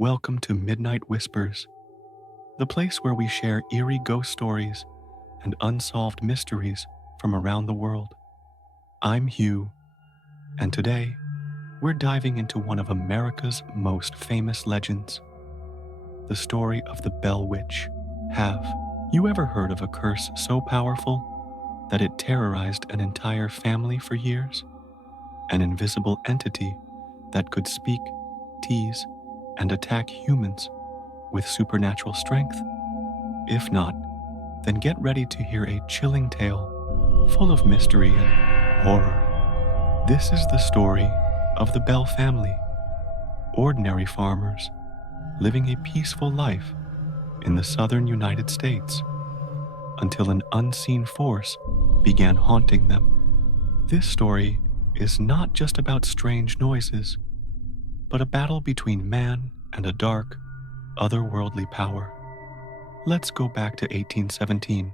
Welcome to Midnight Whispers, the place where we share eerie ghost stories and unsolved mysteries from around the world. I'm Hugh, and today we're diving into one of America's most famous legends, the story of the Bell Witch. Have you ever heard of a curse so powerful that it terrorized an entire family for years? An invisible entity that could speak, tease, and attack humans with supernatural strength? If not, then get ready to hear a chilling tale full of mystery and horror. This is the story of the Bell family, ordinary farmers living a peaceful life in the southern United States until an unseen force began haunting them. This story is not just about strange noises, but a battle between man and a dark, otherworldly power. Let's go back to 1817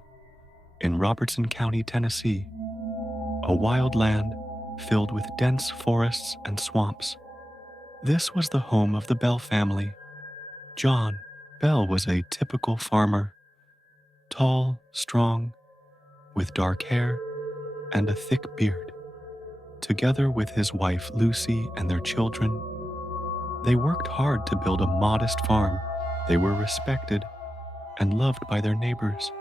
in Robertson County, Tennessee, a wild land filled with dense forests and swamps. This was the home of the Bell family. John Bell was a typical farmer, tall, strong, with dark hair and a thick beard. Together with his wife Lucy and their children, they worked hard to build a modest farm. They were respected and loved by their neighbors.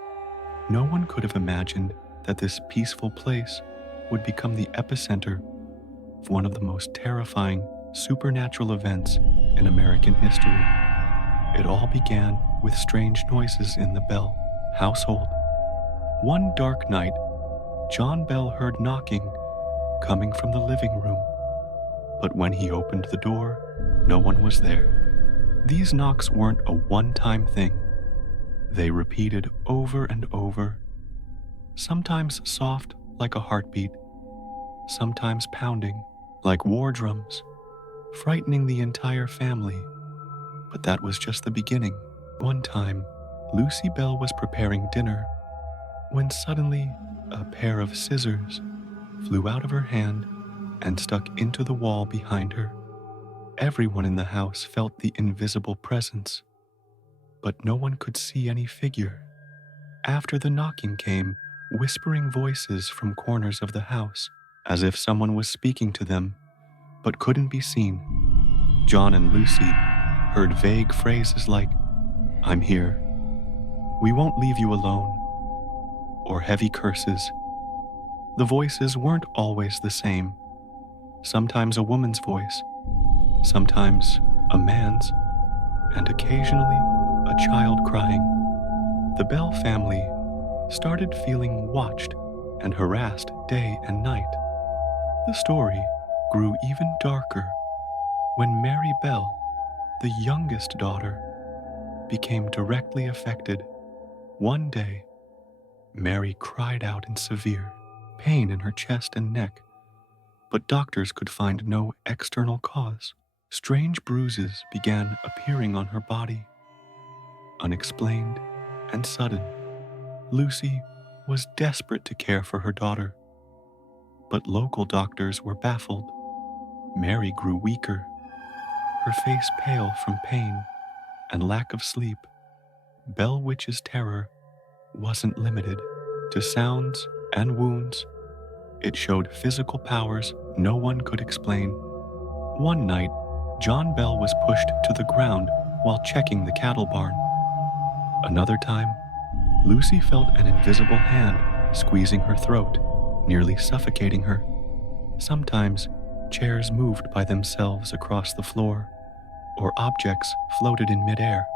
No one could have imagined that this peaceful place would become the epicenter of one of the most terrifying supernatural events in American history. It all began with strange noises in the Bell household. One dark night, John Bell heard knocking coming from the living room, but when he opened the door, no one was there. These knocks weren't a one-time thing. They repeated over and over, sometimes soft like a heartbeat, sometimes pounding like war drums, frightening the entire family. But that was just the beginning. One time, Lucy Bell was preparing dinner when suddenly a pair of scissors flew out of her hand and stuck into the wall behind her. Everyone in the house felt the invisible presence, but no one could see any figure. After the knocking came whispering voices from corners of the house, as if someone was speaking to them, but couldn't be seen. John and Lucy heard vague phrases like, "I'm here," "We won't leave you alone," or heavy curses. The voices weren't always the same. Sometimes a woman's voice, sometimes a man's, and occasionally a child crying. The Bell family started feeling watched and harassed day and night. The story grew even darker when Mary Bell, the youngest daughter, became directly affected. One day, Mary cried out in severe pain in her chest and neck, but doctors could find no external cause. Strange bruises began appearing on her body, unexplained and sudden. Lucy was desperate to care for her daughter, but local doctors were baffled. Mary grew weaker, her face pale from pain and lack of sleep. Bell Witch's terror wasn't limited to sounds and wounds. It showed physical powers no one could explain. One night, John Bell was pushed to the ground while checking the cattle barn. Another time, Lucy felt an invisible hand squeezing her throat, nearly suffocating her. Sometimes, chairs moved by themselves across the floor, or objects floated in midair.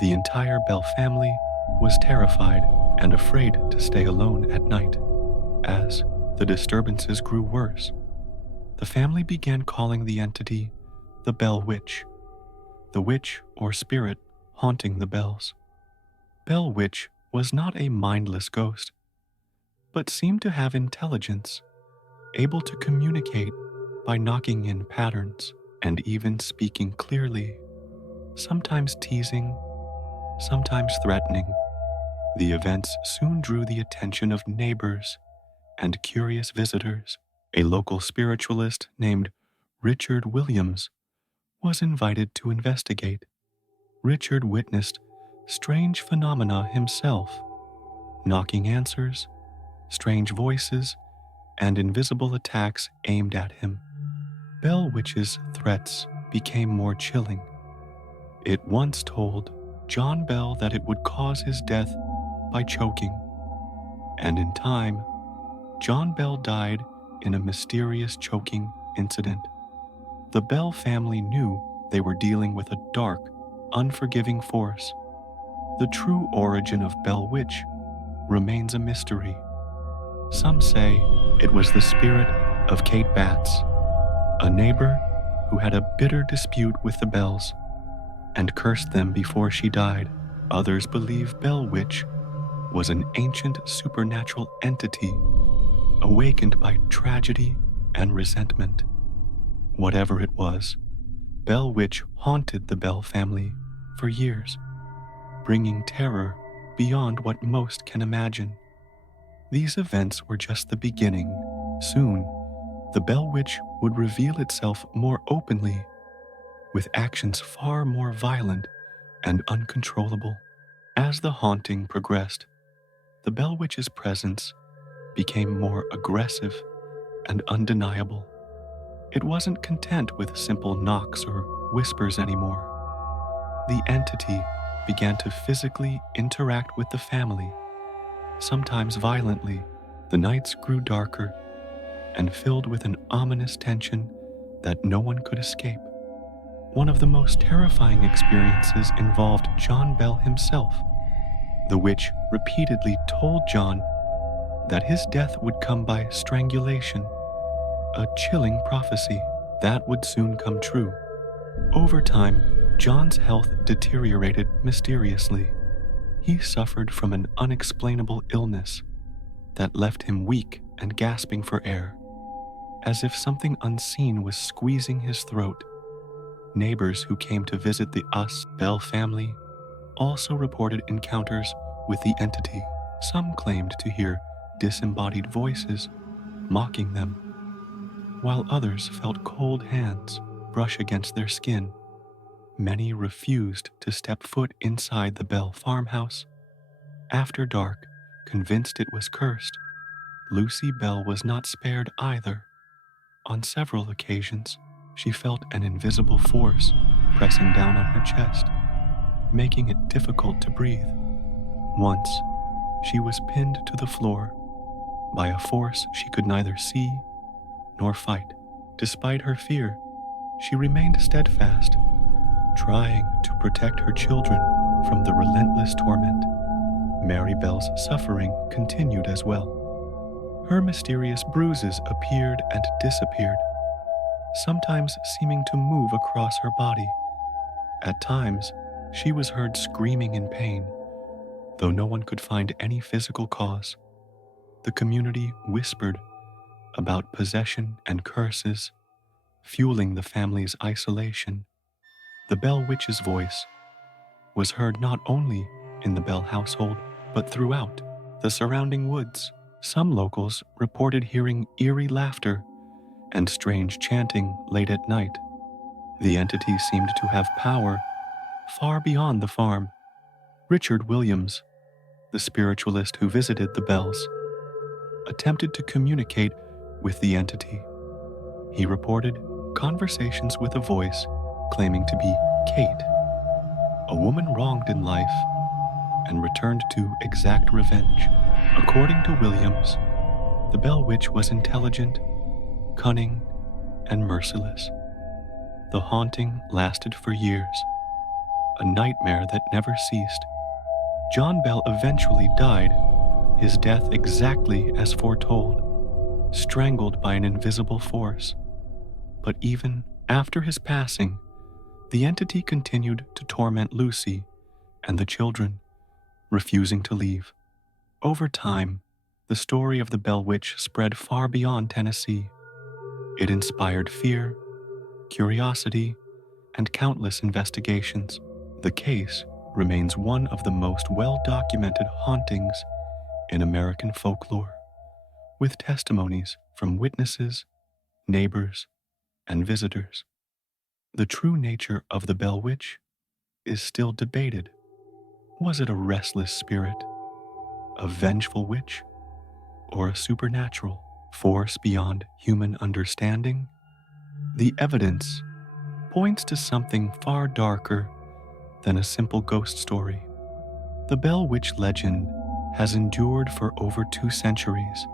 The entire Bell family was terrified and afraid to stay alone at night. As the disturbances grew worse, the family began calling the entity the Bell Witch, the witch or spirit haunting the bells. Bell Witch was not a mindless ghost, but seemed to have intelligence, able to communicate by knocking in patterns and even speaking clearly, sometimes teasing, sometimes threatening. The events soon drew the attention of neighbors and curious visitors. A local spiritualist named Richard Williams was invited to investigate. Richard witnessed strange phenomena himself: knocking answers, strange voices, and invisible attacks aimed at him. Bell Witch's threats became more chilling. It once told John Bell that it would cause his death by choking, and in time, John Bell died in a mysterious choking incident. The Bell family knew they were dealing with a dark, unforgiving force. The true origin of Bell Witch remains a mystery. Some say it was the spirit of Kate Batts, a neighbor who had a bitter dispute with the Bells and cursed them before she died. Others believe Bell Witch was an ancient supernatural entity awakened by tragedy and resentment. Whatever it was, Bell Witch haunted the Bell family for years, bringing terror beyond what most can imagine. These events were just the beginning. Soon, the Bell Witch would reveal itself more openly, with actions far more violent and uncontrollable. As the haunting progressed, the Bell Witch's presence became more aggressive and undeniable. It wasn't content with simple knocks or whispers anymore. The entity began to physically interact with the family, sometimes violently. The nights grew darker and filled with an ominous tension that no one could escape. One of the most terrifying experiences involved John Bell himself. The witch repeatedly told John that his death would come by strangulation, a chilling prophecy that would soon come true. Over time, John's health deteriorated mysteriously. He suffered from an unexplainable illness that left him weak and gasping for air, as if something unseen was squeezing his throat. Neighbors who came to visit the Bell family also reported encounters with the entity. Some claimed to hear disembodied voices mocking them, while others felt cold hands brush against their skin. Many refused to step foot inside the Bell farmhouse. After dark, convinced it was cursed, Lucy Bell was not spared either. On several occasions, she felt an invisible force pressing down on her chest, making it difficult to breathe. Once, she was pinned to the floor by a force she could neither see nor fight. Despite her fear, she remained steadfast, trying to protect her children from the relentless torment. Mary Bell's suffering continued as well. Her mysterious bruises appeared and disappeared, sometimes seeming to move across her body. At times, she was heard screaming in pain, though no one could find any physical cause. The community whispered about possession and curses, fueling the family's isolation. The Bell Witch's voice was heard not only in the Bell household, but throughout the surrounding woods. Some locals reported hearing eerie laughter and strange chanting late at night. The entity seemed to have power far beyond the farm. Richard Williams, the spiritualist who visited the Bells, attempted to communicate with the entity. He reported conversations with a voice claiming to be Kate, a woman wronged in life and returned to exact revenge. According to Williams, the Bell Witch was intelligent, cunning, and merciless. The haunting lasted for years, a nightmare that never ceased. John Bell eventually died, his death exactly as foretold, strangled by an invisible force. But even after his passing, the entity continued to torment Lucy and the children, refusing to leave. Over time, the story of the Bell Witch spread far beyond Tennessee. It inspired fear, curiosity, and countless investigations. The case remains one of the most well-documented hauntings in American folklore, with testimonies from witnesses, neighbors, and visitors. The true nature of the Bell Witch is still debated. Was it a restless spirit, a vengeful witch, or a supernatural force beyond human understanding? The evidence points to something far darker than a simple ghost story. The Bell Witch legend has endured for over 2 centuries,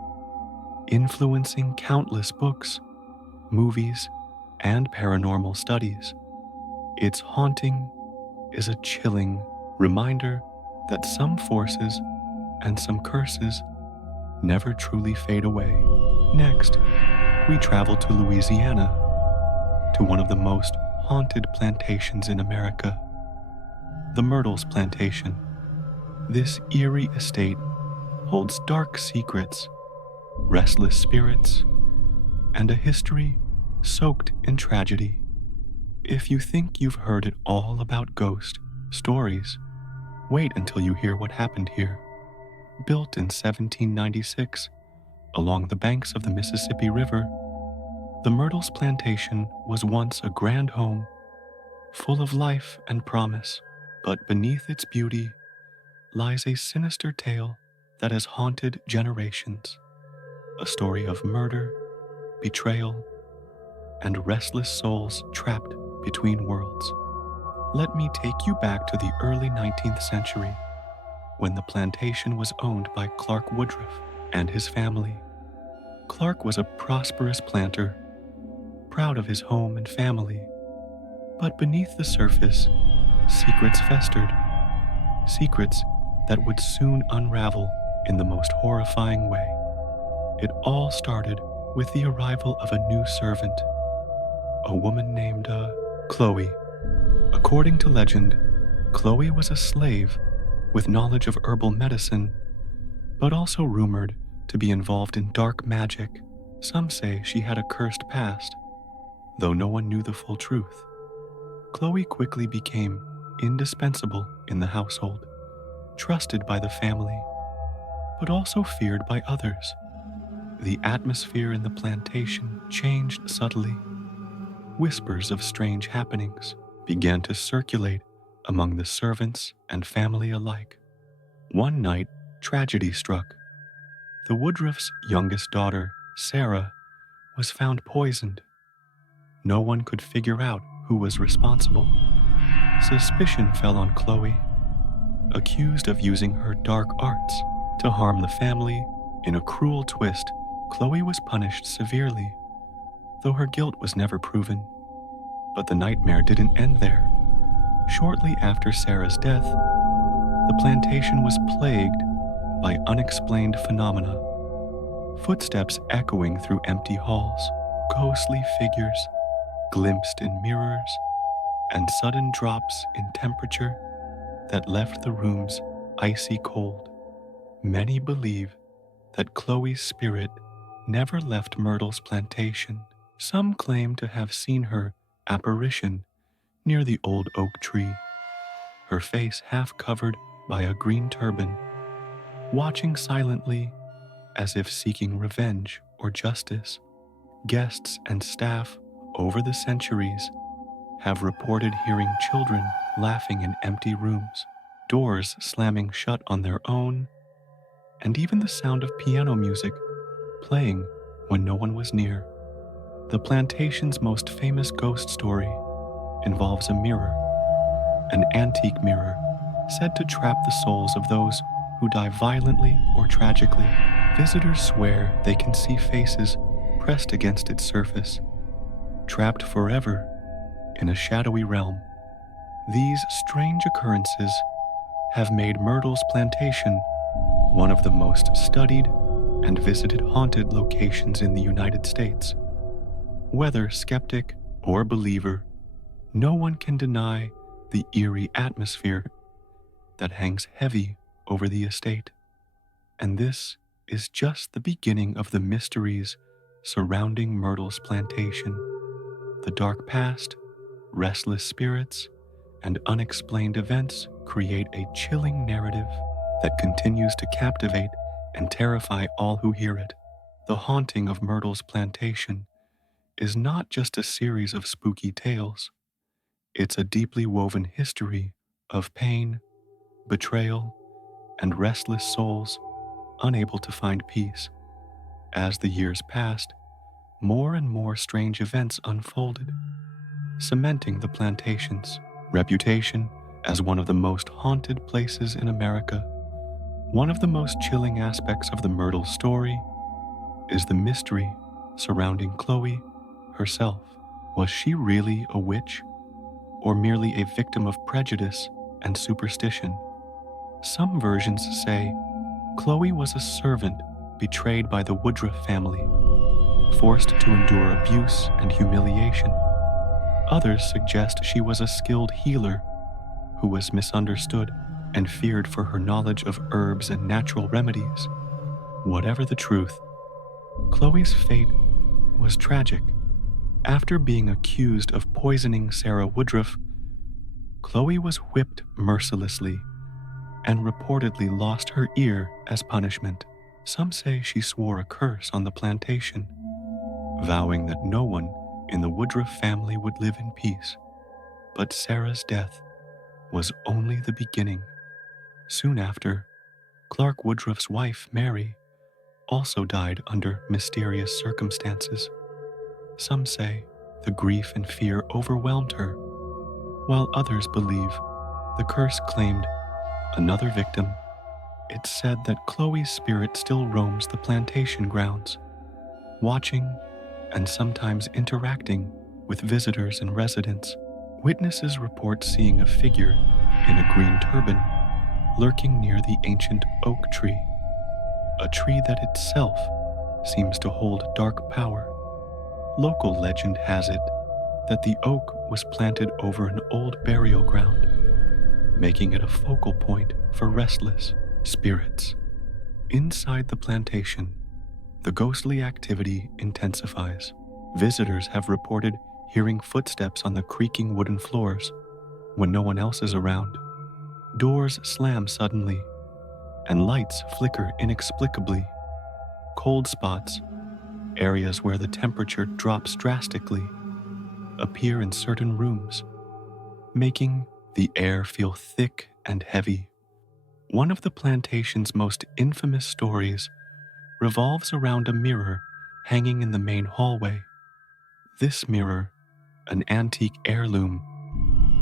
influencing countless books, movies, and paranormal studies. Its haunting is a chilling reminder that some forces and some curses never truly fade away. Next, we travel to Louisiana, to one of the most haunted plantations in America, the Myrtles Plantation. This eerie estate holds dark secrets, restless spirits, and a history soaked in tragedy. If you think you've heard it all about ghost stories, wait until you hear what happened here. Built in 1796 along the banks of the Mississippi River, the Myrtles Plantation was once a grand home full of life and promise. But beneath its beauty lies a sinister tale that has haunted generations. A story of murder, betrayal, and restless souls trapped between worlds. Let me take you back to the early 19th century, when the plantation was owned by Clark Woodruff and his family. Clark was a prosperous planter, proud of his home and family. But beneath the surface, secrets festered, secrets that would soon unravel in the most horrifying way. It all started with the arrival of a new servant, a woman named Chloe. According to legend, Chloe was a slave with knowledge of herbal medicine, but also rumored to be involved in dark magic. Some say she had a cursed past, though no one knew the full truth. Chloe quickly became indispensable in the household, trusted by the family, but also feared by others. The atmosphere in the plantation changed subtly. Whispers of strange happenings began to circulate among the servants and family alike. One night, tragedy struck. The Woodruffs' youngest daughter, Sarah, was found poisoned. No one could figure out who was responsible. Suspicion fell on Chloe, accused of using her dark arts to harm the family. In a cruel twist, Chloe was punished severely, though her guilt was never proven. But the nightmare didn't end there. Shortly after Sarah's death, the plantation was plagued by unexplained phenomena. Footsteps echoing through empty halls, ghostly figures glimpsed in mirrors, and sudden drops in temperature that left the rooms icy cold. Many believe that Chloe's spirit never left Myrtle's plantation. Some claim to have seen her apparition near the old oak tree, her face half covered by a green turban, watching silently as if seeking revenge or justice. Guests and staff over the centuries have reported hearing children laughing in empty rooms, doors slamming shut on their own, and even the sound of piano music playing when no one was near. The plantation's most famous ghost story involves a mirror, an antique mirror said to trap the souls of those who die violently or tragically. Visitors swear they can see faces pressed against its surface, trapped forever in a shadowy realm. These strange occurrences have made Myrtle's Plantation one of the most studied and visited haunted locations in the United States. Whether skeptic or believer, no one can deny the eerie atmosphere that hangs heavy over the estate. And this is just the beginning of the mysteries surrounding Myrtle's Plantation. The dark past, restless spirits, and unexplained events create a chilling narrative that continues to captivate and terrify all who hear it. The Haunting of Myrtle's Plantation is not just a series of spooky tales. It's a deeply woven history of pain, betrayal, and restless souls unable to find peace. As the years passed, more and more strange events unfolded, cementing the plantation's reputation as one of the most haunted places in America. One of the most chilling aspects of the Myrtle story is the mystery surrounding Chloe herself. Was she really a witch, or merely a victim of prejudice and superstition? Some versions say Chloe was a servant betrayed by the Woodruff family, forced to endure abuse and humiliation. Others suggest she was a skilled healer who was misunderstood and feared for her knowledge of herbs and natural remedies. Whatever the truth, Chloe's fate was tragic. After being accused of poisoning Sarah Woodruff, Chloe was whipped mercilessly and reportedly lost her ear as punishment. Some say she swore a curse on the plantation, vowing that no one in the Woodruff family would live in peace. But Sarah's death was only the beginning. Soon after, Clark Woodruff's wife, Mary, also died under mysterious circumstances. Some say the grief and fear overwhelmed her, while others believe the curse claimed another victim. It's said that Chloe's spirit still roams the plantation grounds, watching and sometimes interacting with visitors and residents. Witnesses report seeing a figure in a green turban lurking near the ancient oak tree, a tree that itself seems to hold dark power. Local legend has it that the oak was planted over an old burial ground, making it a focal point for restless spirits. Inside the plantation, the ghostly activity intensifies. Visitors have reported hearing footsteps on the creaking wooden floors when no one else is around. Doors slam suddenly, and lights flicker inexplicably. Cold spots, areas where the temperature drops drastically, appear in certain rooms, making the air feel thick and heavy. One of the plantation's most infamous stories revolves around a mirror hanging in the main hallway. This mirror, an antique heirloom,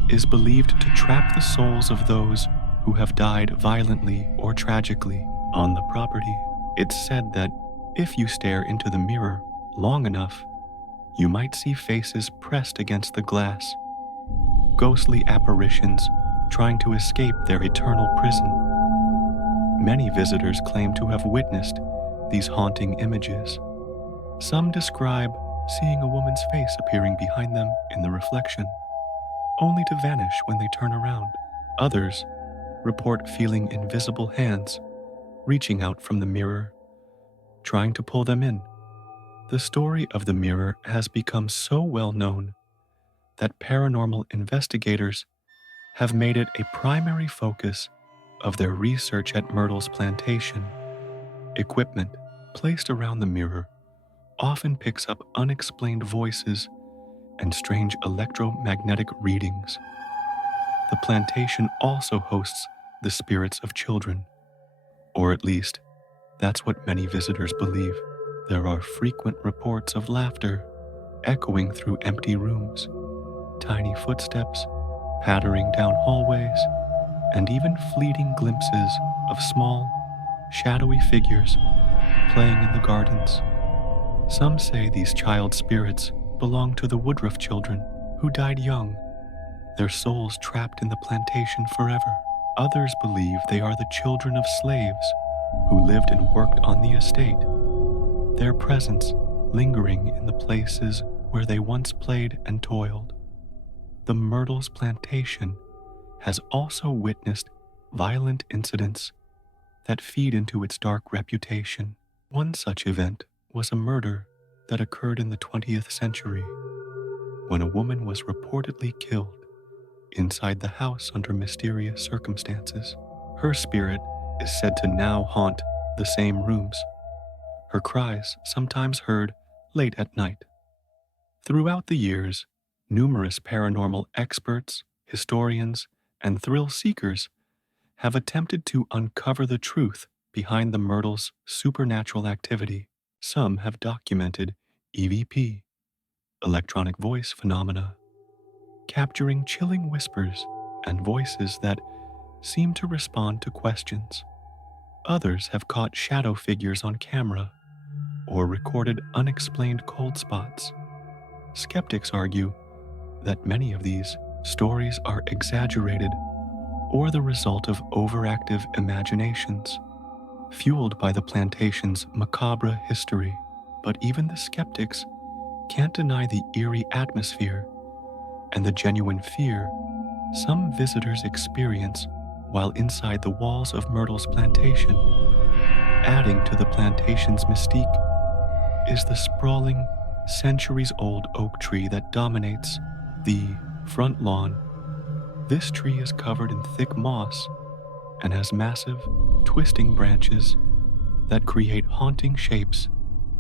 is believed to trap the souls of those who have died violently or tragically on the property. It's said that if you stare into the mirror long enough, you might see faces pressed against the glass, ghostly apparitions trying to escape their eternal prison. Many visitors claim to have witnessed these haunting images. Some describe seeing a woman's face appearing behind them in the reflection, only to vanish when they turn around. Others report feeling invisible hands reaching out from the mirror, trying to pull them in. The story of the mirror has become so well known that paranormal investigators have made it a primary focus of their research at Myrtle's plantation. Equipment placed around the mirror often picks up unexplained voices and strange electromagnetic readings. The plantation also hosts the spirits of children, or at least, that's what many visitors believe. There are frequent reports of laughter echoing through empty rooms, tiny footsteps pattering down hallways, and even fleeting glimpses of small, shadowy figures playing in the gardens. Some say these child spirits belong to the Woodruff children who died young, their souls trapped in the plantation forever. Others believe they are the children of slaves who lived and worked on the estate, their presence lingering in the places where they once played and toiled. The Myrtle's plantation has also witnessed violent incidents that feed into its dark reputation. One such event was a murder that occurred in the 20th century, when a woman was reportedly killed inside the house under mysterious circumstances. Her spirit is said to now haunt the same rooms, her cries sometimes heard late at night. Throughout the years, Numerous paranormal experts, historians, and thrill seekers have attempted to uncover the truth behind the Myrtle's supernatural activity. Some have documented EVP, electronic voice phenomena, capturing chilling whispers and voices that seem to respond to questions. Others have caught shadow figures on camera or recorded unexplained cold spots. Skeptics argue that many of these stories are exaggerated or the result of overactive imaginations, fueled by the plantation's macabre history. But even the skeptics can't deny the eerie atmosphere and the genuine fear some visitors experience while inside the walls of Myrtle's plantation. Adding to the plantation's mystique is the sprawling, centuries-old oak tree that dominates the front lawn. This tree is covered in thick moss and has massive, twisting branches that create haunting shapes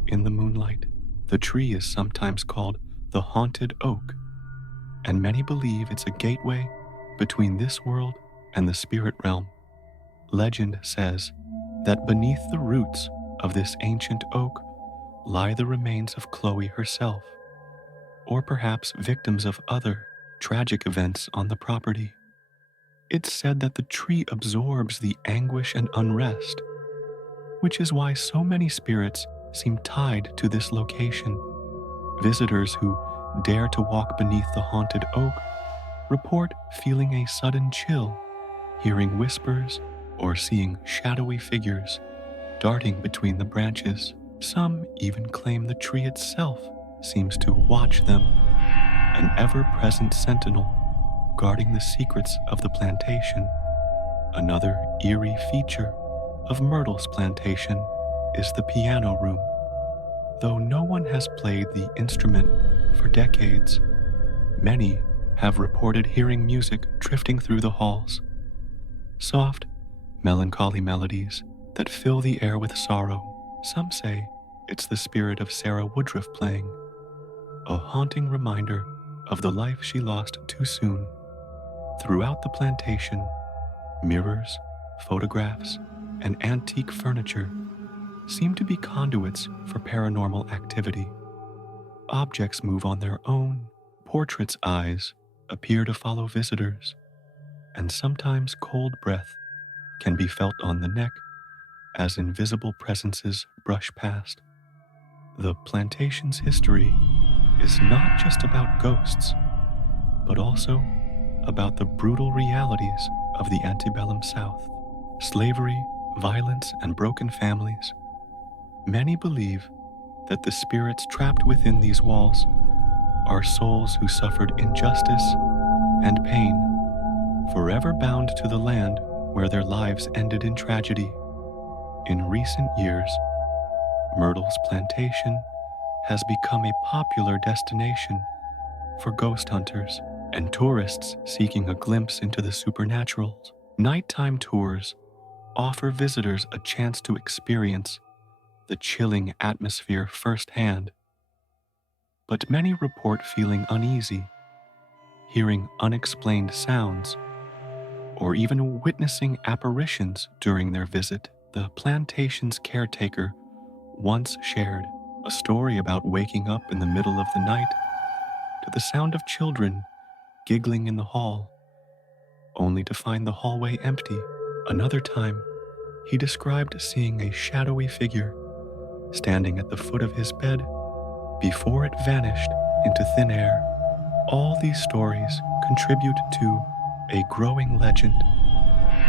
in the moonlight. The tree is sometimes called the Haunted Oak, and many believe it's a gateway between this world and the spirit realm. Legend says that beneath the roots of this ancient oak lie the remains of Chloe herself, or perhaps victims of other tragic events on the property. It's said that the tree absorbs the anguish and unrest, which is why so many spirits seem tied to this location. Visitors who dare to walk beneath the haunted oak report feeling a sudden chill, hearing whispers, or seeing shadowy figures darting between the branches. Some even claim the tree itself seems to watch them, an ever-present sentinel guarding the secrets of the plantation. Another eerie feature of Myrtle's plantation is the piano room. Though no one has played the instrument for decades, many have reported hearing music drifting through the halls. Soft, melancholy melodies that fill the air with sorrow. Some say it's the spirit of Sarah Woodruff playing, a haunting reminder of the life she lost too soon. Throughout the plantation, mirrors, photographs, and antique furniture seem to be conduits for paranormal activity. Objects move on their own, portraits' eyes appear to follow visitors, and sometimes cold breath can be felt on the neck as invisible presences brush past. The plantation's history is not just about ghosts, but also about the brutal realities of the antebellum South. Slavery, violence, and broken families. Many believe that the spirits trapped within these walls are souls who suffered injustice and pain, forever bound to the land where their lives ended in tragedy. In recent years, Myrtle's plantation has become a popular destination for ghost hunters and tourists seeking a glimpse into the supernatural. Nighttime tours offer visitors a chance to experience the chilling atmosphere firsthand. But many report feeling uneasy, hearing unexplained sounds, or even witnessing apparitions during their visit. The plantation's caretaker once shared a story about waking up in the middle of the night to the sound of children giggling in the hall, only to find the hallway empty. Another time, he described seeing a shadowy figure standing at the foot of his bed before it vanished into thin air. All these stories contribute to a growing legend,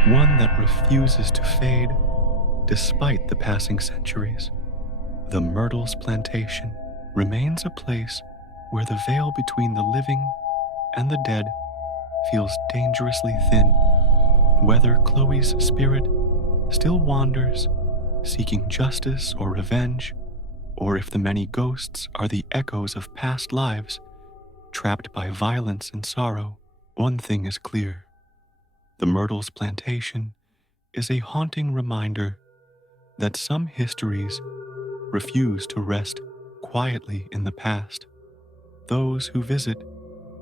one that refuses to fade despite the passing centuries. The Myrtle's plantation remains a place where the veil between the living and the dead feels dangerously thin. Whether Chloe's spirit still wanders, seeking justice or revenge, or if the many ghosts are the echoes of past lives trapped by violence and sorrow, one thing is clear. The Myrtle's plantation is a haunting reminder that some histories refuse to rest quietly in the past. Those who visit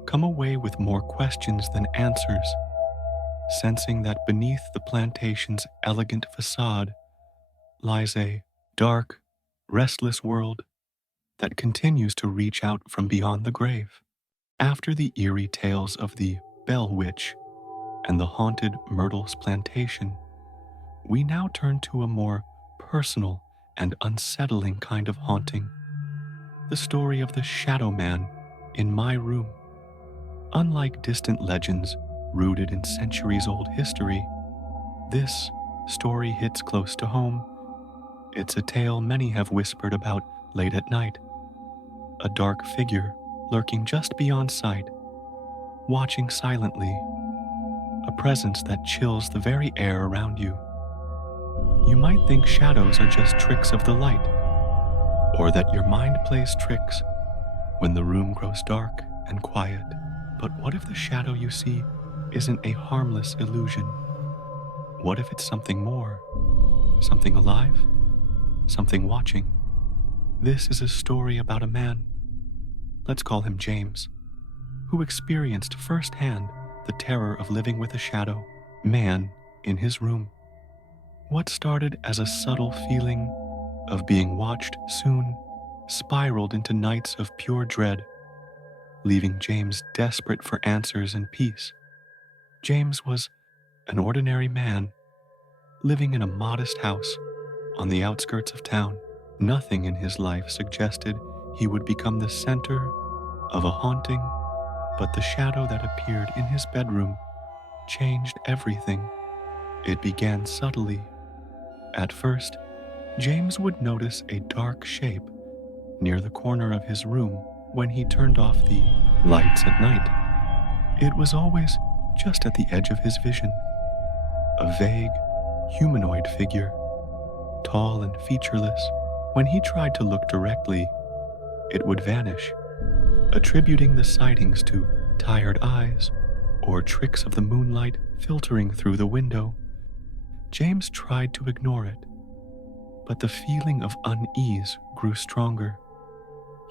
come away with more questions than answers, sensing that beneath the plantation's elegant facade lies a dark, restless world that continues to reach out from beyond the grave. After the eerie tales of the Bell Witch and the haunted Myrtle's plantation, we now turn to a more personal and unsettling kind of haunting, the story of the Shadow Man in my room. Unlike distant legends rooted in centuries-old history, this story hits close to home. It's a tale many have whispered about late at night, a dark figure lurking just beyond sight, watching silently, a presence that chills the very air around you. You might think shadows are just tricks of the light, or that your mind plays tricks when the room grows dark and quiet. But what if the shadow you see isn't a harmless illusion? What if it's something more? Something alive? Something watching? This is a story about a man, let's call him James, who experienced firsthand the terror of living with a shadow man in his room. What started as a subtle feeling of being watched soon spiraled into nights of pure dread, leaving James desperate for answers and peace. James was an ordinary man living in a modest house on the outskirts of town. Nothing in his life suggested he would become the center of a haunting, but the shadow that appeared in his bedroom changed everything. It began subtly. At first, James would notice a dark shape near the corner of his room when he turned off the lights at night. It was always just at the edge of his vision, a vague, humanoid figure, tall and featureless. When he tried to look directly, it would vanish, attributing the sightings to tired eyes or tricks of the moonlight filtering through the window. James tried to ignore it, but the feeling of unease grew stronger.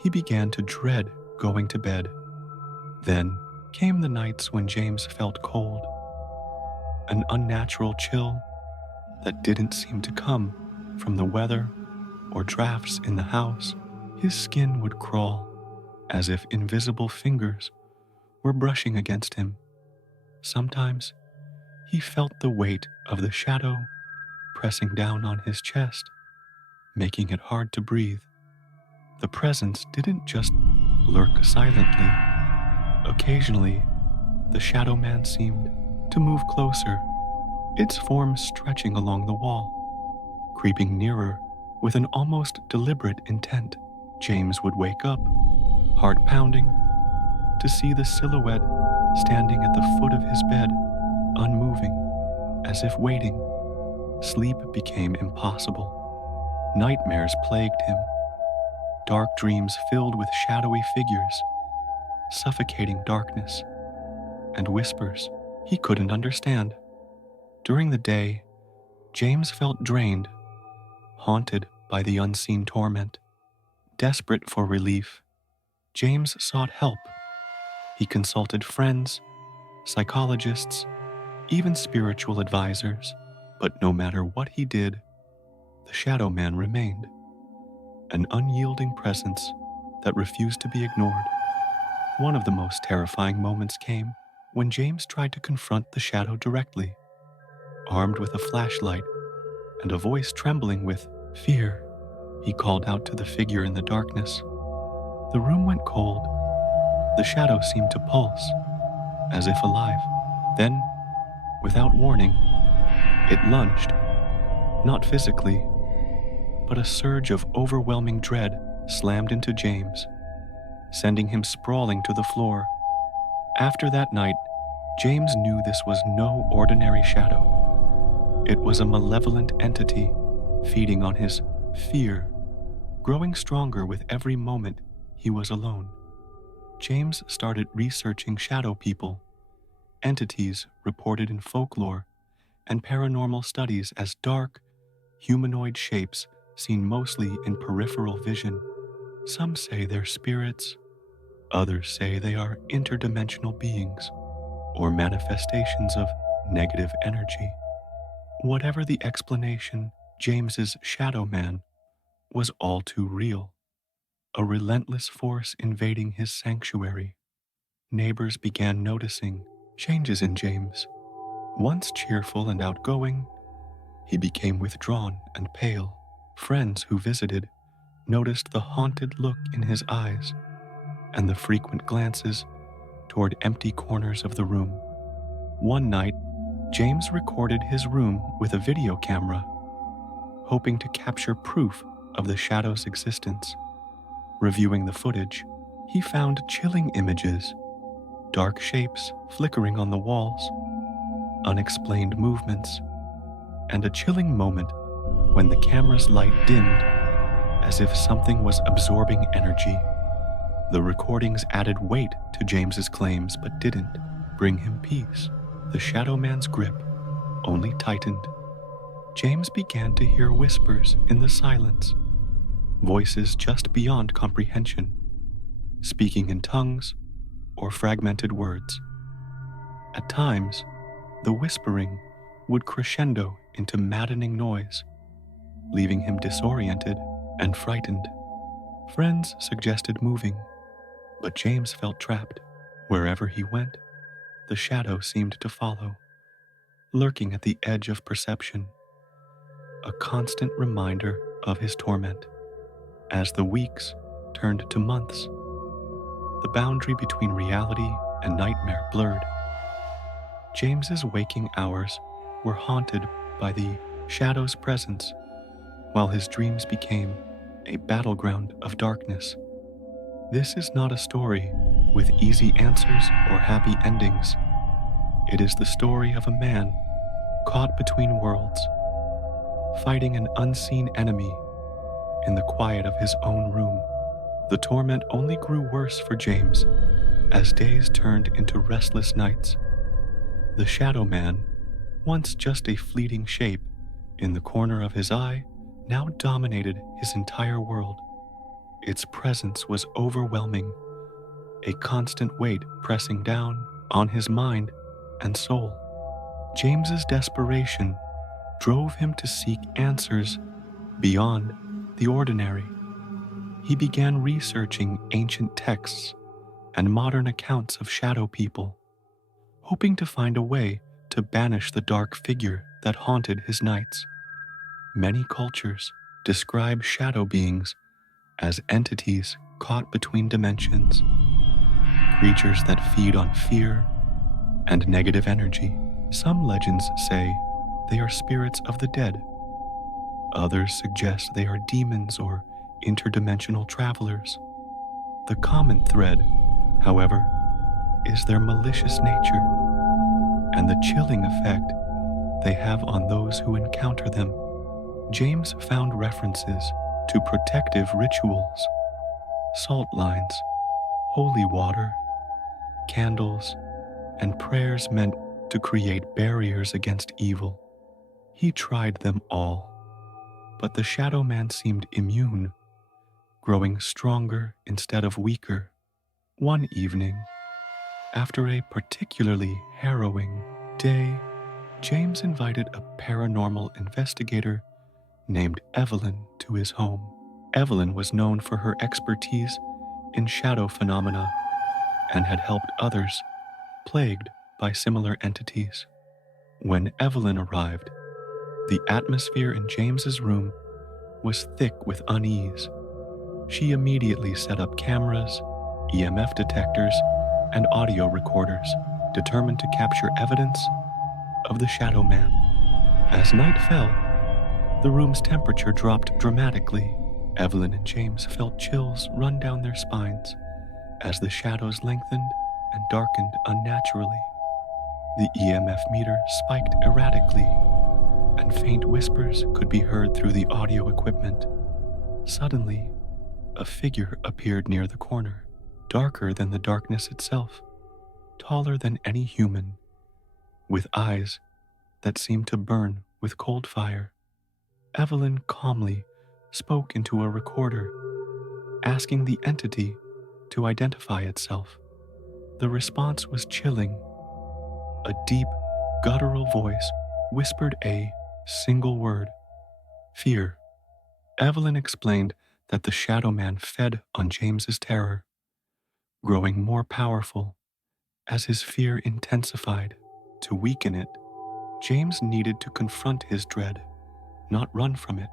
He began to dread going to bed. Then came the nights when James felt cold, an unnatural chill that didn't seem to come from the weather or drafts in the house. His skin would crawl as if invisible fingers were brushing against him. Sometimes he felt the weight of the shadow pressing down on his chest, making it hard to breathe. The presence didn't just lurk silently. Occasionally, the shadow man seemed to move closer, its form stretching along the wall, creeping nearer with an almost deliberate intent. James would wake up, heart pounding, to see the silhouette standing at the foot of his bed, unmoving, as if waiting. Sleep became impossible. Nightmares plagued him, dark dreams filled with shadowy figures, suffocating darkness, and whispers he couldn't understand. During the day, James felt drained, haunted by the unseen torment. Desperate for relief, James sought help. He consulted friends, psychologists, even spiritual advisors. But no matter what he did, the Shadow Man remained, an unyielding presence that refused to be ignored. One of the most terrifying moments came when James tried to confront the shadow directly. Armed with a flashlight and a voice trembling with fear, he called out to the figure in the darkness. The room went cold. The shadow seemed to pulse, as if alive. Then, without warning, it lunged, not physically, but a surge of overwhelming dread slammed into James, sending him sprawling to the floor. After that night, James knew this was no ordinary shadow. It was a malevolent entity feeding on his fear, growing stronger with every moment he was alone. James started researching shadow people, entities reported in folklore and paranormal studies as dark, humanoid shapes seen mostly in peripheral vision. Some say they're spirits, Others say they are interdimensional beings or manifestations of negative energy. Whatever the explanation, James's shadow man was all too real, a relentless force invading his sanctuary. Neighbors began noticing changes in James. Once cheerful and outgoing, he became withdrawn and pale. Friends who visited noticed the haunted look in his eyes and the frequent glances toward empty corners of the room. One night, James recorded his room with a video camera, hoping to capture proof of the shadow's existence. Reviewing the footage, he found chilling images, dark shapes flickering on the walls, unexplained movements, and a chilling moment when the camera's light dimmed as if something was absorbing energy. The recordings added weight to James's claims but didn't bring him peace. The shadow man's grip only tightened. James began to hear whispers in the silence, voices just beyond comprehension, speaking in tongues or fragmented words. At times, the whispering would crescendo into maddening noise, leaving him disoriented and frightened. Friends suggested moving, but James felt trapped. Wherever he went, the shadow seemed to follow, lurking at the edge of perception, a constant reminder of his torment. As the weeks turned to months, the boundary between reality and nightmare blurred. James's waking hours were haunted by the shadow's presence, while his dreams became a battleground of darkness. This is not a story with easy answers or happy endings. It is the story of a man caught between worlds, fighting an unseen enemy in the quiet of his own room. The torment only grew worse for James as days turned into restless nights. The shadow man, once just a fleeting shape in the corner of his eye, now dominated his entire world. Its presence was overwhelming, a constant weight pressing down on his mind and soul. James's desperation drove him to seek answers beyond the ordinary. He began researching ancient texts and modern accounts of shadow people, hoping to find a way to banish the dark figure that haunted his nights. Many cultures describe shadow beings as entities caught between dimensions, creatures that feed on fear and negative energy. Some legends say they are spirits of the dead. Others suggest they are demons or interdimensional travelers. The common thread, however, is their malicious nature and the chilling effect they have on those who encounter them. James found references to protective rituals, salt lines, holy water, candles, and prayers meant to create barriers against evil. He tried them all, but the shadow man seemed immune, growing stronger instead of weaker. One evening, after a particularly harrowing day, James invited a paranormal investigator named Evelyn to his home. Evelyn was known for her expertise in shadow phenomena and had helped others plagued by similar entities. When Evelyn arrived, the atmosphere in James's room was thick with unease. She immediately set up cameras, EMF detectors, and audio recorders, determined to capture evidence of the shadow man. As night fell, the room's temperature dropped dramatically. Evelyn and James felt chills run down their spines as the shadows lengthened and darkened unnaturally. The EMF meter spiked erratically, and faint whispers could be heard through the audio equipment. Suddenly, a figure appeared near the corner, darker than the darkness itself, taller than any human, with eyes that seemed to burn with cold fire. Evelyn calmly spoke into a recorder, asking the entity to identify itself. The response was chilling. A deep, guttural voice whispered a single word: fear. Evelyn explained that the Shadow Man fed on James's terror, growing more powerful as his fear intensified. To weaken it, James needed to confront his dread, not run from it.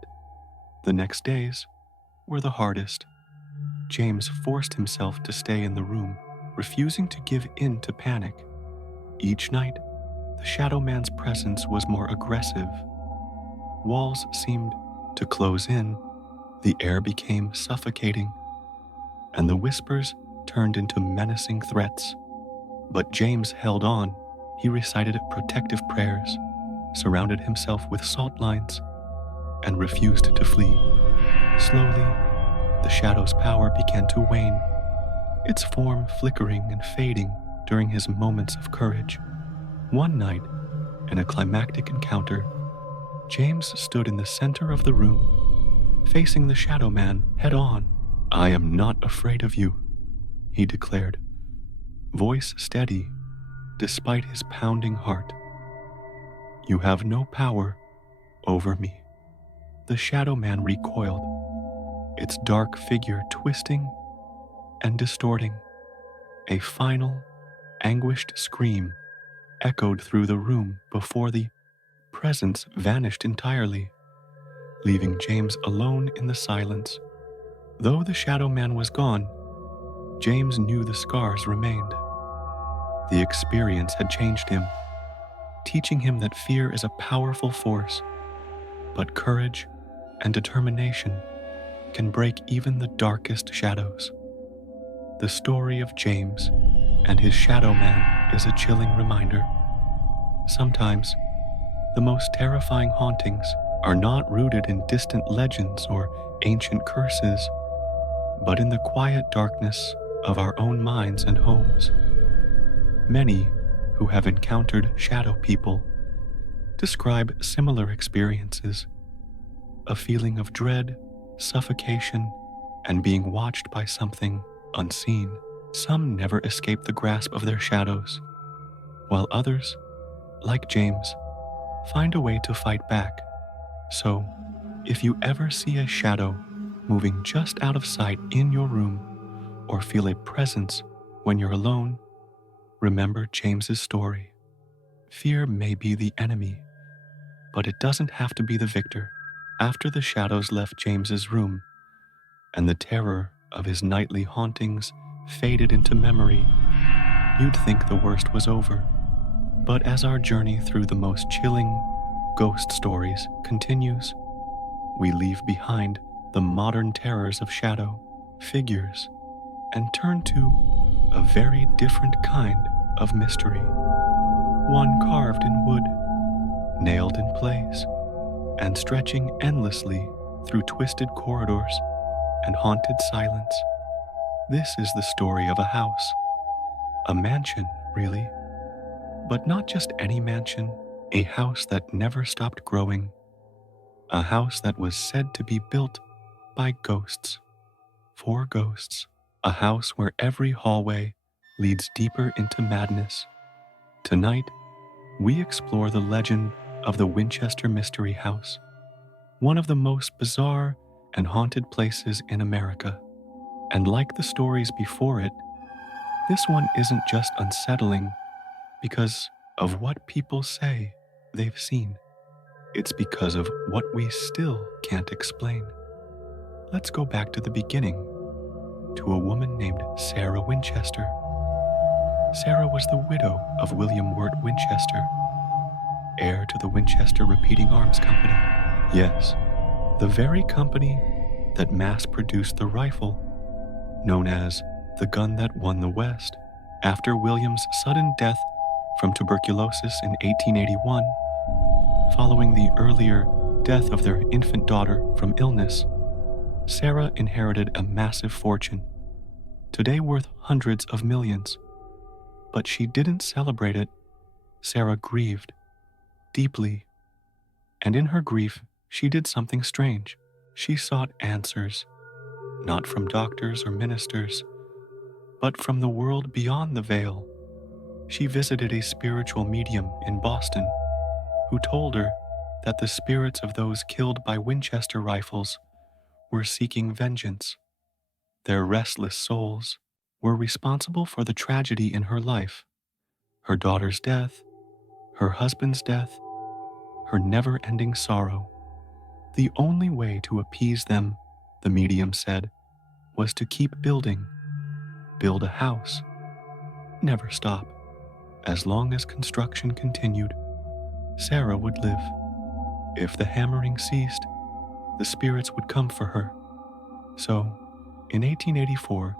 The next days were the hardest. James forced himself to stay in the room, refusing to give in to panic. Each night, the Shadow Man's presence was more aggressive. Walls seemed to close in, the air became suffocating, and the whispers turned into menacing threats. But James held on. He recited protective prayers, surrounded himself with salt lines, and refused to flee. Slowly, the shadow's power began to wane, its form flickering and fading during his moments of courage. One night, in a climactic encounter, James stood in the center of the room, facing the Shadow Man head on. "I am not afraid of you," he declared, voice steady despite his pounding heart. "You have no power over me." The Shadow Man recoiled, its dark figure twisting and distorting. A final, anguished scream echoed through the room before the presence vanished entirely, leaving James alone in the silence. Though the Shadow Man was gone, James knew the scars remained. The experience had changed him, teaching him that fear is a powerful force, but courage and determination can break even the darkest shadows. The story of James and his Shadow Man is a chilling reminder. Sometimes, the most terrifying hauntings are not rooted in distant legends or ancient curses, but in the quiet darkness of our own minds and homes. Many who have encountered shadow people describe similar experiences: a feeling of dread, suffocation, and being watched by something unseen. Some never escape the grasp of their shadows, while others, like James, find a way to fight back. So, if you ever see a shadow moving just out of sight in your room, or feel a presence when you're alone, remember James's story. Fear may be the enemy, but it doesn't have to be the victor. After the shadows left James's room, and the terror of his nightly hauntings faded into memory, you'd think the worst was over. But as our journey through the most chilling ghost stories continues, we leave behind the modern terrors of shadow figures and turn to a very different kind of mystery. One carved in wood, nailed in place, and stretching endlessly through twisted corridors and haunted silence. This is the story of a house, a mansion, really, but not just any mansion, a house that never stopped growing, a house that was said to be built by ghosts, for ghosts, a house where every hallway leads deeper into madness. Tonight, we explore the legend of the Winchester Mystery House, one of the most bizarre and haunted places in America. And like the stories before it, this one isn't just unsettling because of what people say they've seen. It's because of what we still can't explain. Let's go back to the beginning, to a woman named Sarah Winchester. Sarah was the widow of William Wirt Winchester, heir to the Winchester Repeating Arms Company. Yes, the very company that mass-produced the rifle known as the gun that won the West. After William's sudden death from tuberculosis in 1881, following the earlier death of their infant daughter from illness, Sarah inherited a massive fortune, today worth hundreds of millions. But she didn't celebrate it. Sarah grieved deeply, and in her grief, she did something strange. She sought answers, not from doctors or ministers, But from the world beyond the veil, she visited a spiritual medium in Boston who told her that the spirits of those killed by Winchester rifles were seeking vengeance. Their restless souls were responsible for the tragedy in her life, her daughter's death, her husband's death, her never-ending sorrow. The only way to appease them, the medium said, was to keep building, build a house, never stop. As long as construction continued, Sarah would live. If the hammering ceased, the spirits would come for her. So, in 1884,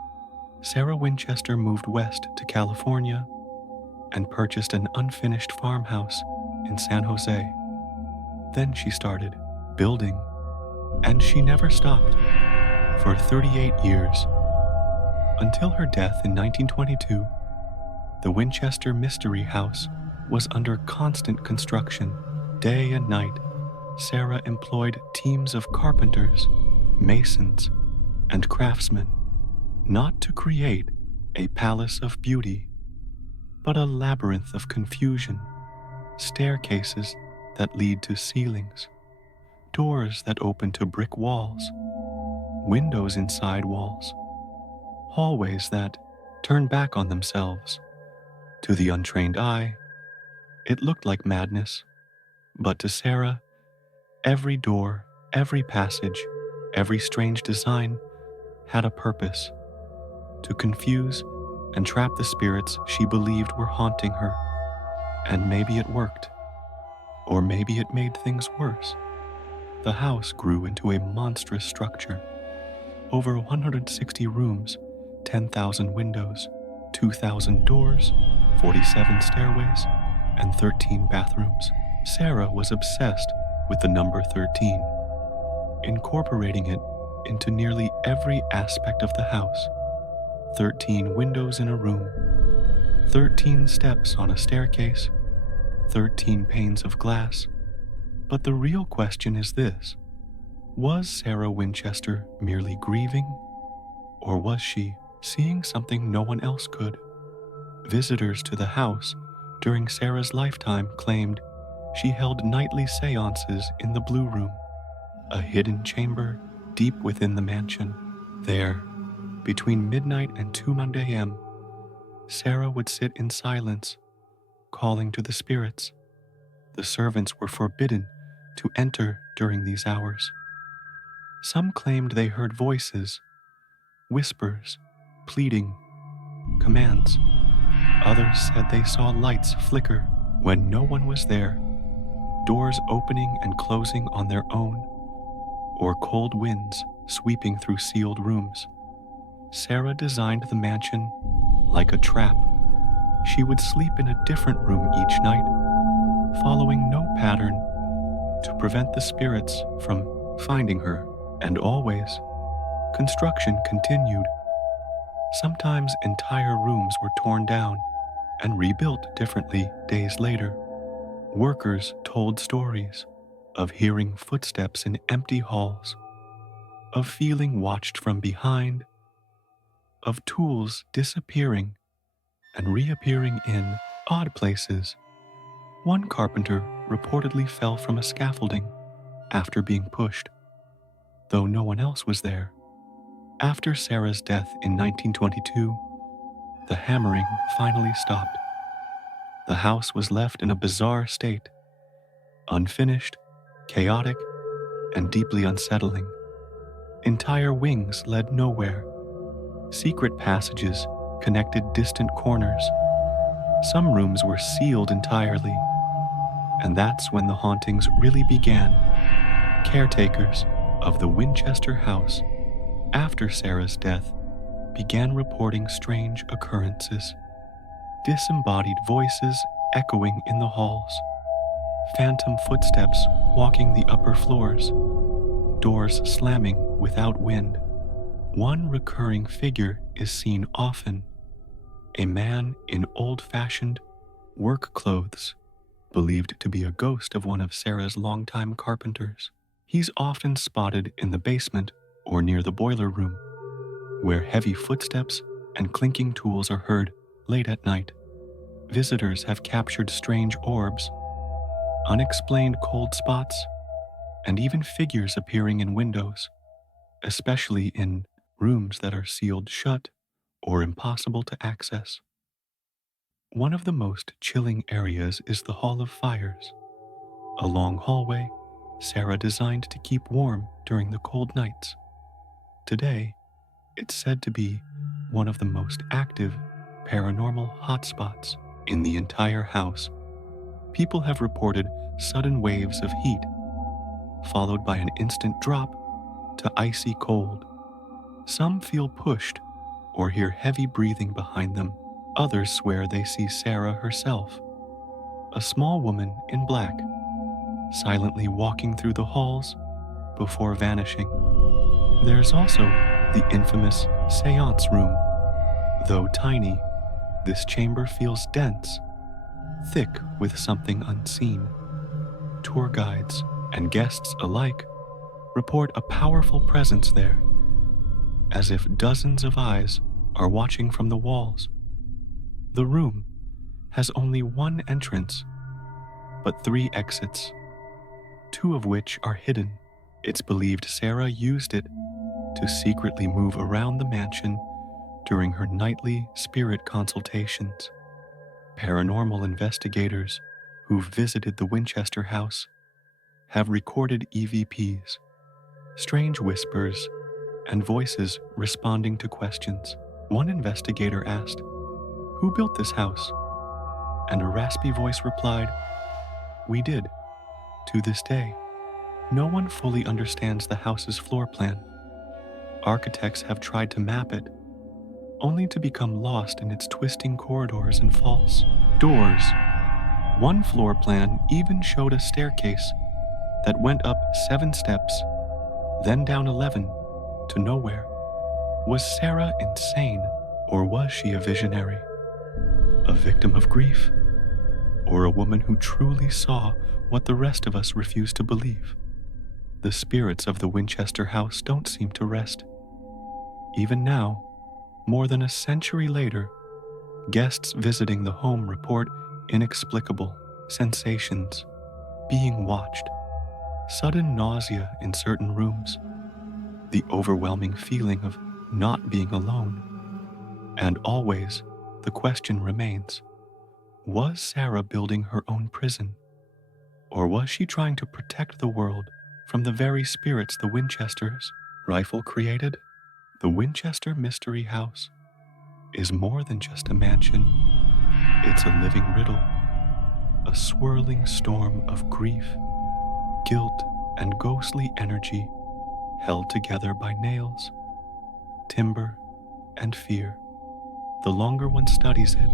Sarah Winchester moved west to California and purchased an unfinished farmhouse in San Jose. Then she started building, and she never stopped for 38 years. Until her death in 1922, the Winchester Mystery House was under constant construction. Day and night, Sarah employed teams of carpenters, masons, and craftsmen, not to create a palace of beauty, but a labyrinth of confusion, staircases that lead to ceilings, doors that open to brick walls, windows inside walls, hallways that turn back on themselves. To the untrained eye, it looked like madness, but to Sarah, every door, every passage, every strange design had a purpose: to confuse and trap the spirits she believed were haunting her. And maybe it worked, or maybe it made things worse. The house grew into a monstrous structure. Over 160 rooms, 10,000 windows, 2,000 doors, 47 stairways, and 13 bathrooms. Sarah was obsessed with the number 13, incorporating it into nearly every aspect of the house. 13 windows in a room, 13 steps on a staircase, 13 panes of glass. But the real question is this: was Sarah Winchester merely grieving, or was she seeing something no one else could? Visitors to the house during Sarah's lifetime claimed she held nightly seances in the Blue Room, a hidden chamber deep within the mansion. There, between midnight and 2 a.m., Sarah would sit in silence, calling to the spirits. The servants were forbidden to enter during these hours. Some claimed they heard voices, whispers, pleading, commands. Others said they saw lights flicker when no one was there, doors opening and closing on their own, or cold winds sweeping through sealed rooms. Sarah designed the mansion like a trap. She would sleep in a different room each night, following no pattern to prevent the spirits from finding her. And always, construction continued. Sometimes entire rooms were torn down and rebuilt differently days later. Workers told stories of hearing footsteps in empty halls, of feeling watched from behind, of tools disappearing and reappearing in odd places. One carpenter reportedly fell from a scaffolding after being pushed, though no one else was there. After Sarah's death in 1922, the hammering finally stopped. The house was left in a bizarre state, unfinished, chaotic, and deeply unsettling. Entire wings led nowhere. Secret passages connected distant corners. Some rooms were sealed entirely. And that's when the hauntings really began. Caretakers of the Winchester house, after Sarah's death, began reporting strange occurrences. Disembodied voices echoing in the halls, phantom footsteps walking the upper floors, doors slamming without wind. One recurring figure is seen often: a man in old-fashioned work clothes, believed to be a ghost of one of Sarah's longtime carpenters. He's often spotted in the basement or near the boiler room, where heavy footsteps and clinking tools are heard late at night. Visitors have captured strange orbs, unexplained cold spots, and even figures appearing in windows, especially in rooms that are sealed shut or impossible to access. One of the most chilling areas is the Hall of Fires, a long hallway Sarah designed to keep warm during the cold nights. Today, it's said to be one of the most active paranormal hotspots in the entire house. People have reported sudden waves of heat, followed by an instant drop to icy cold. Some feel pushed or hear heavy breathing behind them. Others swear they see Sarah herself, a small woman in black, silently walking through the halls before vanishing. There's also the infamous seance room. Though tiny, this chamber feels dense, thick with something unseen. Tour guides and guests alike report a powerful presence there, as if dozens of eyes are watching from the walls. The room has only one entrance, but 3 exits, 2 of which are hidden. It's believed Sarah used it to secretly move around the mansion during her nightly spirit consultations. Paranormal investigators who've visited the Winchester house have recorded EVPs, strange whispers, and voices responding to questions. One investigator asked, "Who built this house?" And a raspy voice replied, "We did." To this day, no one fully understands the house's floor plan. Architects have tried to map it, only to become lost in its twisting corridors and false doors. One floor plan even showed a staircase that went up 7 steps, then down 11 to nowhere. Was Sarah insane, or was she a visionary? A victim of grief, or a woman who truly saw what the rest of us refuse to believe? The spirits of the Winchester house don't seem to rest. Even now, more than a century later, guests visiting the home report inexplicable sensations, being watched, sudden nausea in certain rooms, the overwhelming feeling of not being alone. And always, the question remains, was Sarah building her own prison? Or was she trying to protect the world from the very spirits the Winchesters' rifle created? The Winchester Mystery House is more than just a mansion. It's a living riddle, a swirling storm of grief, guilt, and ghostly energy held together by nails, timber, and fear. The longer one studies it,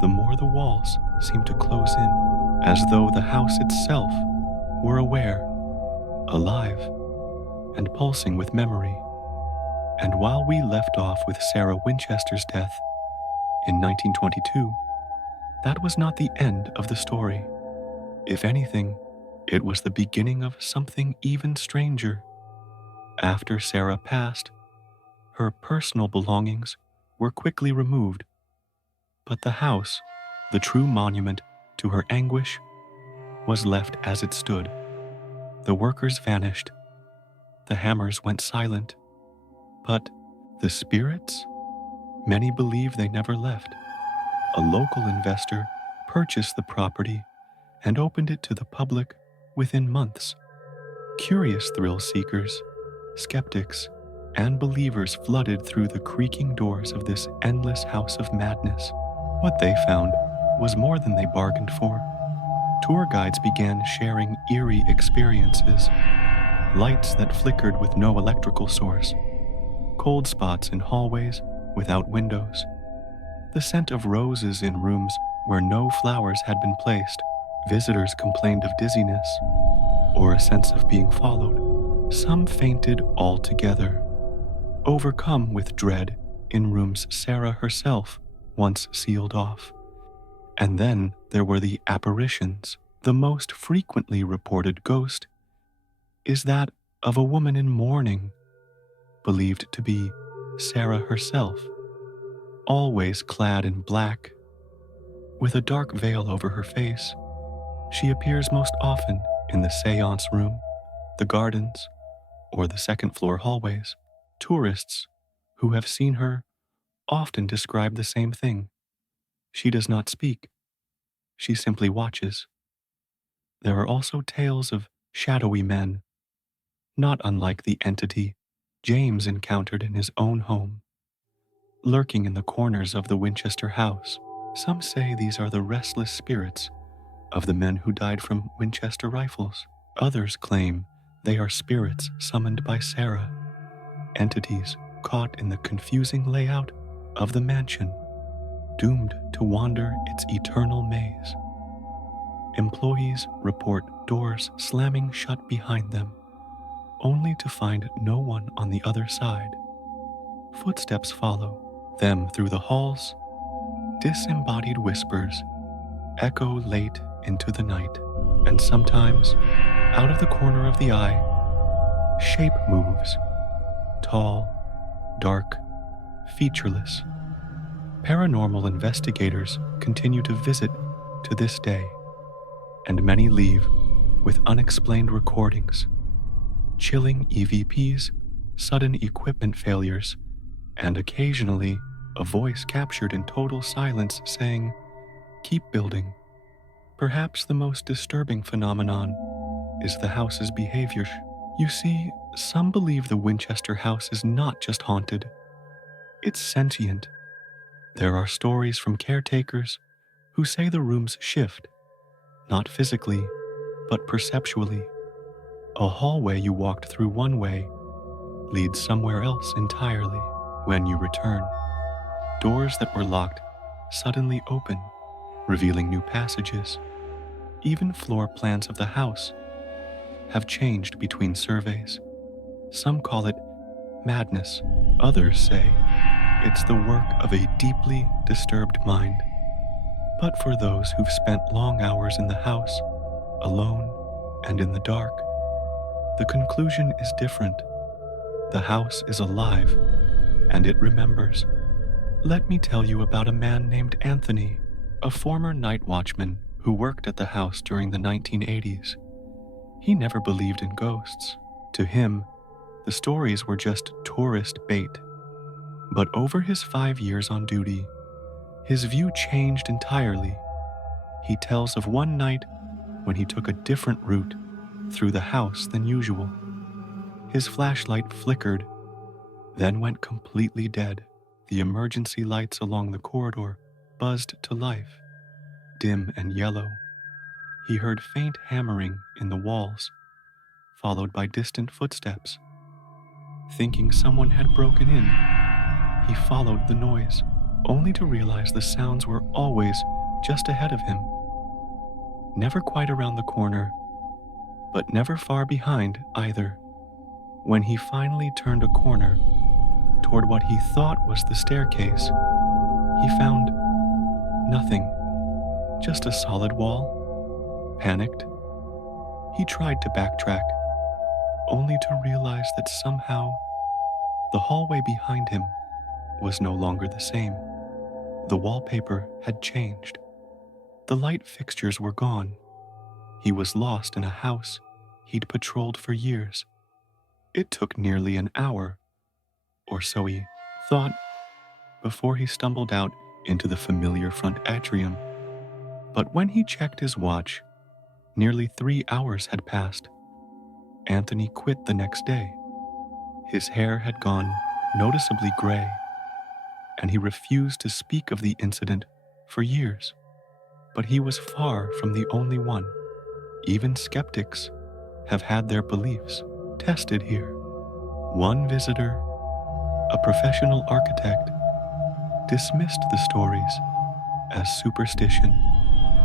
the more the walls seem to close in, as though the house itself were aware, alive, and pulsing with memory. And while we left off with Sarah Winchester's death in 1922, that was not the end of the story. If anything, it was the beginning of something even stranger. After Sarah passed, her personal belongings were quickly removed, but the house, the true monument to her anguish, was left as it stood. The workers vanished, the hammers went silent, but the spirits? Many believe they never left. A local investor purchased the property and opened it to the public within months. Curious thrill seekers, skeptics, and believers flooded through the creaking doors of this endless house of madness. What they found was more than they bargained for. Tour guides began sharing eerie experiences, lights that flickered with no electrical source, cold spots in hallways without windows, the scent of roses in rooms where no flowers had been placed. Visitors complained of dizziness or a sense of being followed. Some fainted altogether, overcome with dread in rooms Sarah herself once sealed off. And then there were the apparitions. The most frequently reported ghost is that of a woman in mourning, believed to be Sarah herself. always clad in black. With a dark veil over her face, she appears most often in the seance room, the gardens, or the second-floor hallways. Tourists who have seen her often describe the same thing. She does not speak. She simply watches. There are also tales of shadowy men, not unlike the entity James encountered in his own home, lurking in the corners of the Winchester house. Some say these are the restless spirits of the men who died from Winchester rifles. Others claim they are spirits summoned by Sarah, entities caught in the confusing layout of the mansion, doomed to wander its eternal maze. Employees report doors slamming shut behind them, only to find no one on the other side. Footsteps follow them through the halls. Disembodied whispers echo late into the night, and sometimes, out of the corner of the eye, shape moves, tall, dark, featureless. Paranormal investigators continue to visit to this day, and many leave with unexplained recordings, chilling EVPs, sudden equipment failures, and occasionally a voice captured in total silence saying, "Keep building." Perhaps the most disturbing phenomenon is the house's behavior. You see, some believe the Winchester house is not just haunted, it's sentient. There are stories from caretakers who say the rooms shift, not physically, but perceptually. A hallway you walked through one way leads somewhere else entirely. When you return, doors that were locked suddenly open, revealing new passages. Even floor plans of the house have changed between surveys. Some call it madness. Others say it's the work of a deeply disturbed mind. But for those who've spent long hours in the house, alone and in the dark, the conclusion is different. The house is alive, and it remembers. Let me tell you about a man named Anthony, a former night watchman who worked at the house during the 1980s. He never believed in ghosts. To him, the stories were just tourist bait. But over his 5 years on duty, his view changed entirely. He tells of one night when he took a different route through the house than usual. His flashlight flickered, then went completely dead. The emergency lights along the corridor buzzed to life, dim and yellow. He heard faint hammering in the walls, followed by distant footsteps. Thinking someone had broken in, he followed the noise, only to realize the sounds were always just ahead of him. Never quite around the corner, but never far behind either. When he finally turned a corner toward what he thought was the staircase, he found nothing, just a solid wall. Panicked, he tried to backtrack, only to realize that somehow the hallway behind him was no longer the same. The wallpaper had changed. The light fixtures were gone. He was lost in a house he'd patrolled for years. It took nearly an hour, or so he thought, before he stumbled out into the familiar front atrium. But when he checked his watch, nearly 3 hours had passed. Anthony quit the next day. His hair had gone noticeably gray, and he refused to speak of the incident for years. But he was far from the only one. Even skeptics have had their beliefs tested here. One visitor, a professional architect, dismissed the stories as superstition.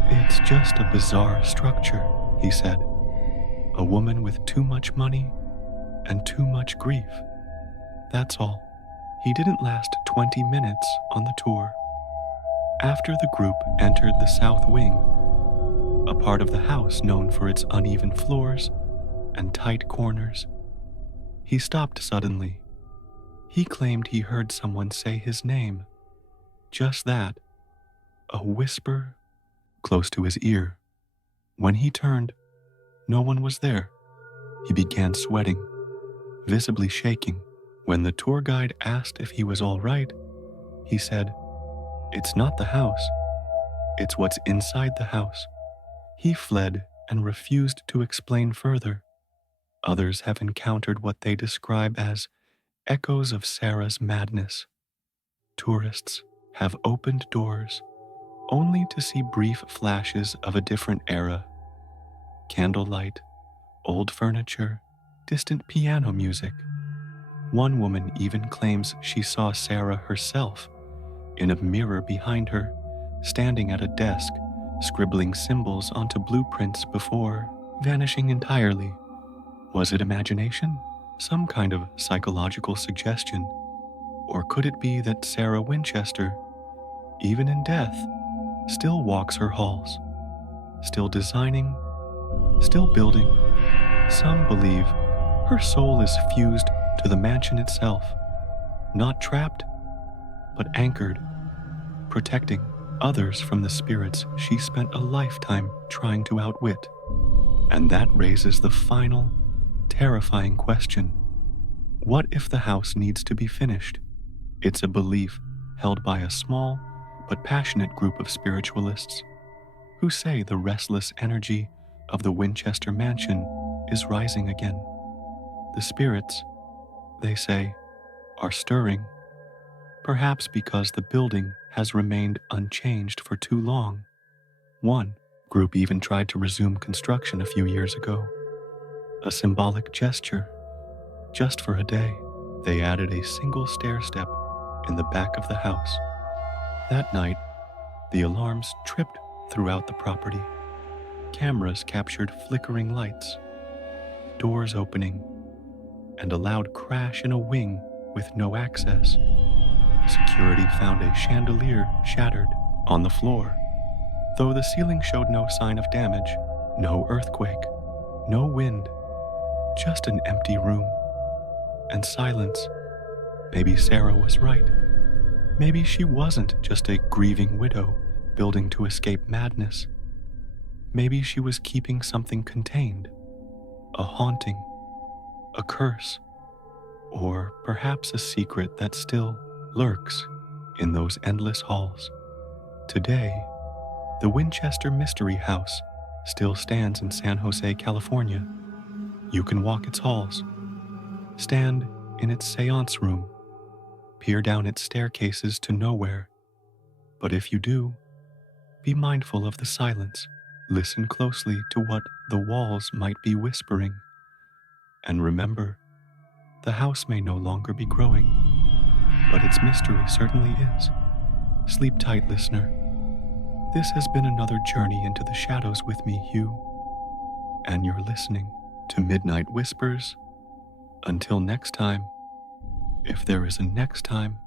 "It's just a bizarre structure," he said. "A woman with too much money and too much grief. That's all." He didn't last 20 minutes on the tour. After the group entered the south wing, a part of the house known for its uneven floors and tight corners, he stopped suddenly. He claimed he heard someone say his name, Just that, a whisper close to his ear. When he turned, no one was there. He began sweating, visibly shaking. When the tour guide asked if he was all right, he said, "It's not the house, it's what's inside the house." He fled and refused to explain further. Others have encountered what they describe as echoes of Sarah's madness. Tourists have opened doors only to see brief flashes of a different era. Candlelight, old furniture, distant piano music. One woman even claims she saw Sarah herself in a mirror behind her, standing at a desk, scribbling symbols onto blueprints before vanishing entirely. Was it imagination? Some kind of psychological suggestion? Or could it be that Sarah Winchester, even in death, still walks her halls, still designing, still building? Some believe her soul is fused to the mansion itself, not trapped, but anchored, protecting others from the spirits she spent a lifetime trying to outwit. And that raises the final, terrifying question: what if the house needs to be finished? It's a belief held by a small but passionate group of spiritualists who say the restless energy of the Winchester mansion is rising again. The spirits, they say, are stirring, perhaps because the building has remained unchanged for too long. One group even tried to resume construction a few years ago, a symbolic gesture. Just for a day, they added a single stair step in the back of the house. That night, the alarms tripped throughout the property. Cameras captured flickering lights, doors opening, and a loud crash in a wing with no access. Security found a chandelier shattered on the floor, though the ceiling showed no sign of damage. No earthquake, no wind, just an empty room and silence. Maybe Sarah was right. Maybe she wasn't just a grieving widow building to escape madness. Maybe she was keeping something contained, a haunting, a curse, or perhaps a secret that still lurks in those endless halls. Today, the Winchester Mystery House still stands in San Jose, California. You can walk its halls, stand in its seance room, peer down its staircases to nowhere. But if you do, be mindful of the silence. Listen closely to what the walls might be whispering. And remember, the house may no longer be growing, but its mystery certainly is. Sleep tight, listener. This has been another journey into the shadows with me, Hugh, and you're listening to Midnight Whispers. Until next time, if there is a next time,